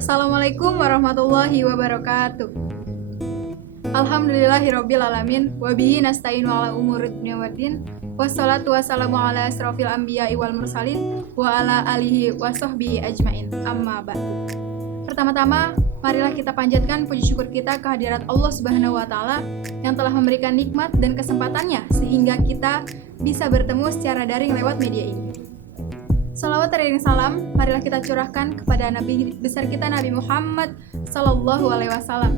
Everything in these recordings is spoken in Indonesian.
Assalamualaikum warahmatullahi wabarakatuh. Alhamdulillahirabbil alamin wa bihi nasta'inu ala umuri dunya waddin. Wassalatu wassalamu ala asrofil anbiya'i wal mursalin wa ala alihi wa sahbihi ajmain. Amma ba'du. Pertama-tama, marilah kita panjatkan puji syukur kita kehadirat Allah Subhanahu wa taala yang telah memberikan nikmat dan kesempatannya sehingga kita bisa bertemu secara daring lewat media ini. Salawat dan salam, marilah kita curahkan kepada Nabi besar kita Nabi Muhammad Sallallahu Alaihi Wasallam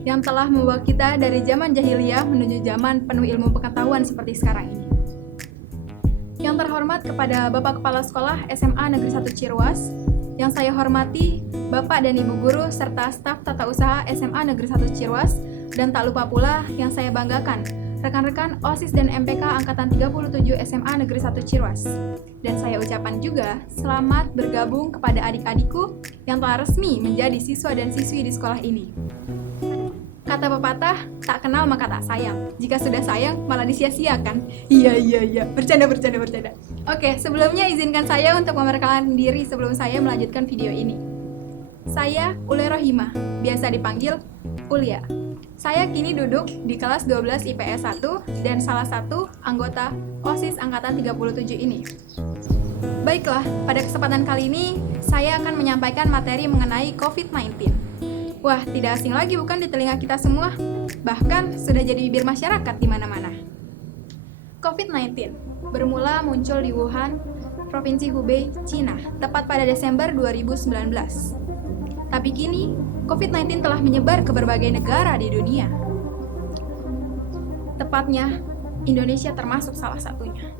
yang telah membawa kita dari zaman jahiliyah menuju zaman penuh ilmu pengetahuan seperti sekarang ini. Yang terhormat kepada Bapak Kepala Sekolah SMA Negeri 1 Cirwas, yang saya hormati Bapak dan Ibu Guru serta staf Tata Usaha SMA Negeri 1 Cirwas, dan tak lupa pula yang saya banggakan, rekan-rekan OSIS dan MPK Angkatan 37 SMA Negeri 1 Cirwas. Dan saya ucapkan juga selamat bergabung kepada adik-adikku yang telah resmi menjadi siswa dan siswi di sekolah ini. Kata pepatah, tak kenal maka tak sayang. Jika sudah sayang, malah disia-siakan. Iya. Bercanda. Oke, sebelumnya izinkan saya untuk memperkenalkan diri sebelum saya melanjutkan video ini. Saya Ule Rohimah, biasa dipanggil Ulia. Saya kini duduk di kelas 12 IPS 1 dan salah satu anggota OSIS Angkatan 37 ini. Baiklah, pada kesempatan kali ini saya akan menyampaikan materi mengenai COVID-19. Wah, tidak asing lagi bukan di telinga kita semua? Bahkan sudah jadi bibir masyarakat di mana-mana. COVID-19 bermula muncul di Wuhan, Provinsi Hubei, Cina, tepat pada Desember 2019. Tapi kini, COVID-19 telah menyebar ke berbagai negara di dunia. Tepatnya, Indonesia termasuk salah satunya.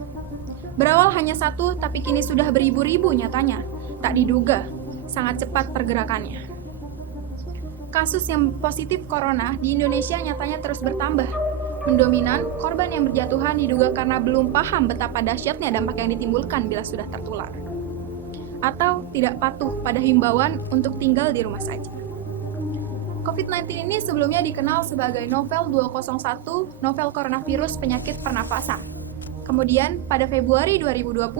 Berawal hanya satu, tapi kini sudah beribu-ribu nyatanya. Tak diduga, sangat cepat pergerakannya. Kasus yang positif corona di Indonesia nyatanya terus bertambah. Mendominan, korban yang berjatuhan diduga karena belum paham betapa dahsyatnya dampak yang ditimbulkan bila sudah tertular. Atau tidak patuh pada himbauan untuk tinggal di rumah saja. COVID-19 ini sebelumnya dikenal sebagai novel 201, novel coronavirus penyakit pernapasan. Kemudian pada Februari 2020,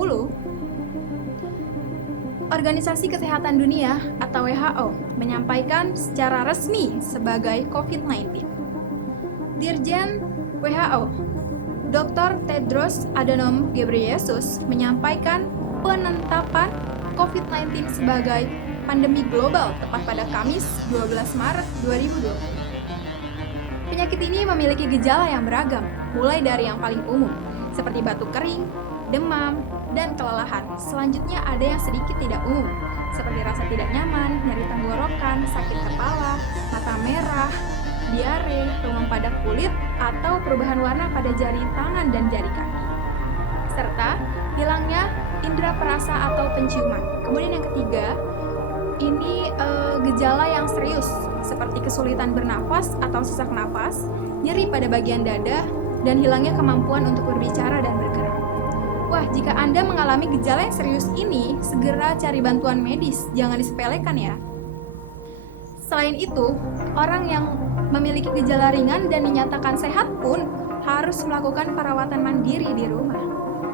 Organisasi Kesehatan Dunia atau WHO menyampaikan secara resmi sebagai COVID-19. Dirjen WHO, Dr. Tedros Adhanom Ghebreyesus menyampaikan penetapan COVID-19 sebagai pandemi global tepat pada Kamis 12 Maret 2020. Penyakit ini memiliki gejala yang beragam, mulai dari yang paling umum, seperti batuk kering, demam, dan kelelahan. Selanjutnya ada yang sedikit tidak umum, seperti rasa tidak nyaman, nyeri tenggorokan, sakit kepala, mata merah, diare, remang pada kulit, atau perubahan warna pada jari tangan dan jari kaki. Serta hilangnya indera perasa atau penciuman. Kemudian yang ketiga, ini gejala yang serius seperti kesulitan bernafas atau sesak napas, nyeri pada bagian dada, dan hilangnya kemampuan untuk berbicara dan bergerak. Wah, jika Anda mengalami gejala yang serius ini, segera cari bantuan medis, jangan disepelekan ya. Selain itu, orang yang memiliki gejala ringan dan dinyatakan sehat pun harus melakukan perawatan mandiri di rumah.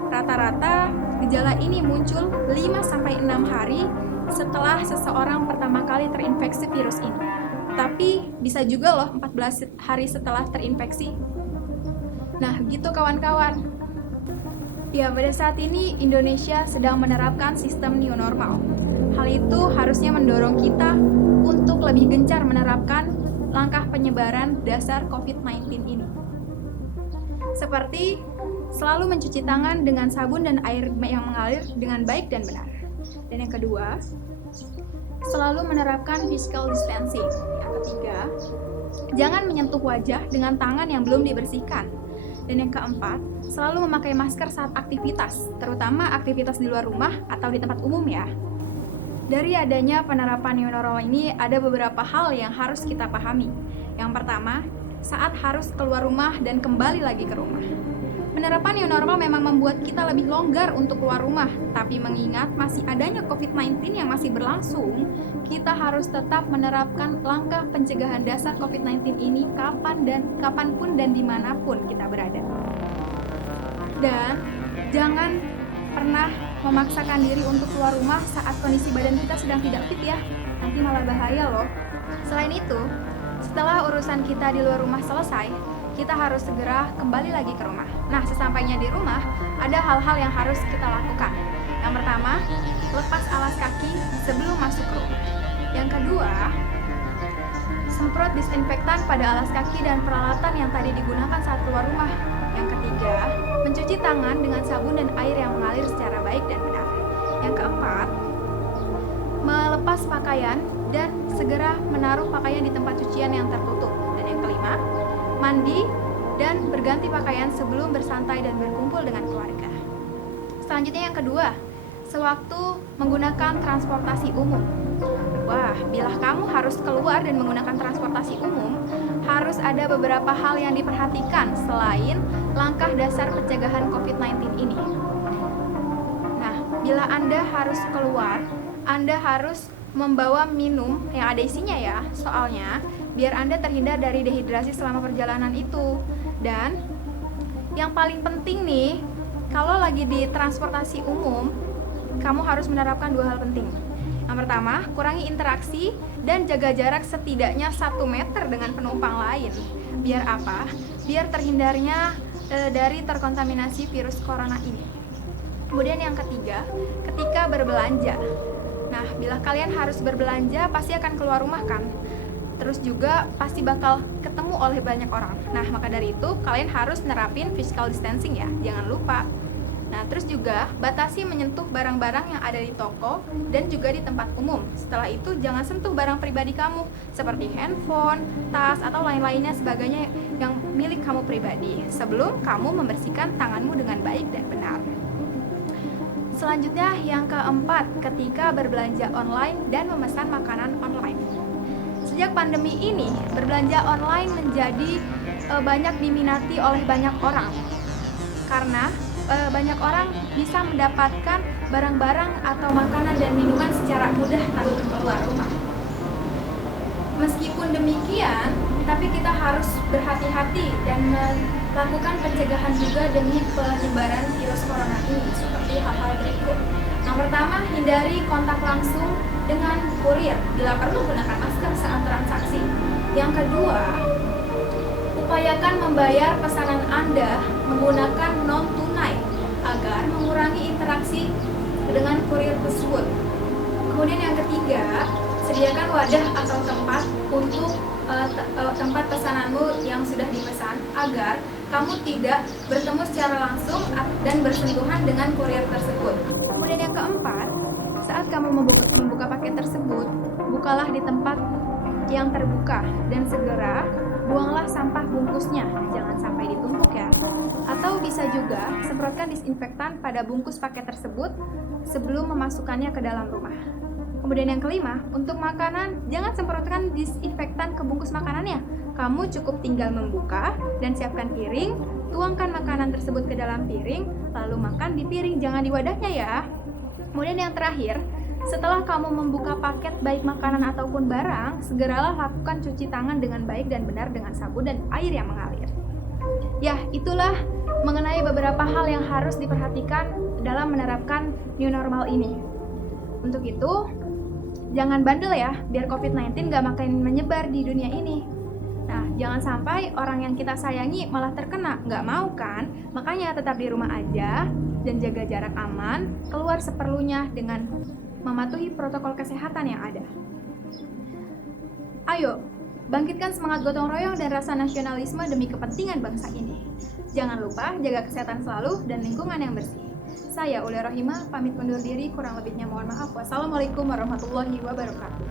Rata-rata gejala ini muncul 5-6 hari setelah seseorang pertama kali terinfeksi virus ini. Tapi bisa juga loh 14 hari setelah terinfeksi. Nah, gitu kawan-kawan. Ya, pada saat ini Indonesia sedang menerapkan sistem new normal. Hal itu harusnya mendorong kita untuk lebih gencar menerapkan langkah penyebaran dasar COVID-19 ini. Seperti selalu mencuci tangan dengan sabun dan air yang mengalir dengan baik dan benar. Dan yang kedua, selalu menerapkan physical distancing. Yang ketiga, jangan menyentuh wajah dengan tangan yang belum dibersihkan. Dan yang keempat, selalu memakai masker saat aktivitas, terutama aktivitas di luar rumah atau di tempat umum ya. Dari adanya penerapan new normal ini, ada beberapa hal yang harus kita pahami. Yang pertama, saat harus keluar rumah dan kembali lagi ke rumah. Penerapan new normal memang membuat kita lebih longgar untuk keluar rumah, tapi mengingat masih adanya COVID-19 yang masih berlangsung, kita harus tetap menerapkan langkah pencegahan dasar COVID-19 ini kapanpun dan dimanapun kita berada. Dan jangan pernah memaksakan diri untuk keluar rumah saat kondisi badan kita sedang tidak fit ya. nanti malah bahaya loh. Selain itu, setelah urusan kita di luar rumah selesai, kita harus segera kembali lagi ke rumah. Nah, sesampainya di rumah, ada hal-hal yang harus kita lakukan. Yang pertama, lepas alas kaki sebelum masuk rumah. Yang kedua, semprot disinfektan pada alas kaki dan peralatan yang tadi digunakan saat keluar rumah. Yang ketiga, mencuci tangan dengan sabun dan air yang mengalir secara baik dan benar. Yang keempat, melepas pakaian dan segera menaruh pakaian di tempat cucian yang tertutup. Dan yang kelima, mandi dan berganti pakaian sebelum bersantai dan berkumpul dengan keluarga. Selanjutnya yang kedua, sewaktu menggunakan transportasi umum. Wah, bila kamu harus keluar dan menggunakan transportasi umum, harus ada beberapa hal yang diperhatikan selain langkah dasar pencegahan COVID-19 ini. Nah, bila Anda harus keluar, Anda harus membawa minum yang ada isinya ya, soalnya biar Anda terhindar dari dehidrasi selama perjalanan itu. Dan yang paling penting nih, kalau lagi di transportasi umum, kamu harus menerapkan dua hal penting. Yang pertama, kurangi interaksi dan jaga jarak setidaknya 1 meter dengan penumpang lain. Biar apa? Biar terhindarnya dari terkontaminasi virus corona ini. Kemudian yang ketiga, ketika berbelanja. Nah, bila kalian harus berbelanja, pasti akan keluar rumah kan? Terus juga pasti bakal ketemu oleh banyak orang. Nah, maka dari itu kalian harus nerapin physical distancing ya, jangan lupa. Nah, terus juga batasi menyentuh barang-barang yang ada di toko dan juga di tempat umum. Setelah itu jangan sentuh barang pribadi kamu seperti handphone, tas, atau lain-lainnya sebagainya yang milik kamu pribadi sebelum kamu membersihkan tanganmu dengan baik dan benar. Selanjutnya yang keempat, ketika berbelanja online dan memesan makanan online. Sejak pandemi ini, berbelanja online menjadi banyak diminati oleh banyak orang. Karena banyak orang bisa mendapatkan barang-barang atau makanan dan minuman secara mudah tanpa keluar rumah. Meskipun demikian, tapi kita harus berhati-hati dan melakukan pencegahan juga demi penyebaran virus corona ini seperti hal-hal berikut. Yang pertama, hindari kontak langsung dengan kurir. Bila perlu, gunakan masker saat transaksi. Yang kedua, upayakan membayar pesanan Anda menggunakan non-tunai agar mengurangi interaksi dengan kurir tersebut. Kemudian yang ketiga, sediakan wadah atau tempat untuk tempat pesananmu yang sudah dipesan agar kamu tidak bertemu secara langsung dan bersentuhan dengan kurir tersebut. Kemudian yang keempat, saat kamu membuka paket tersebut, bukalah di tempat yang terbuka dan segera buanglah sampah bungkusnya, jangan sampai ditumpuk ya. Atau bisa juga semprotkan disinfektan pada bungkus paket tersebut sebelum memasukkannya ke dalam rumah. Kemudian yang kelima, untuk makanan, jangan semprotkan disinfektan ke bungkus makanannya. Kamu cukup tinggal membuka dan siapkan piring, tuangkan makanan tersebut ke dalam piring, lalu makan di piring, jangan di wadahnya ya. Kemudian yang terakhir, setelah kamu membuka paket baik makanan ataupun barang, segeralah lakukan cuci tangan dengan baik dan benar dengan sabun dan air yang mengalir. Ya, itulah mengenai beberapa hal yang harus diperhatikan dalam menerapkan new normal ini. Untuk itu, jangan bandel ya, biar COVID-19 gak makin menyebar di dunia ini. Nah, jangan sampai orang yang kita sayangi malah terkena, gak mau kan? Makanya tetap di rumah aja dan jaga jarak aman, keluar seperlunya dengan mematuhi protokol kesehatan yang ada. Ayo, bangkitkan semangat gotong royong dan rasa nasionalisme demi kepentingan bangsa ini. Jangan lupa jaga kesehatan selalu dan lingkungan yang bersih. Saya Ule Rohimah, pamit undur diri, kurang lebihnya mohon maaf. Wassalamualaikum warahmatullahi wabarakatuh.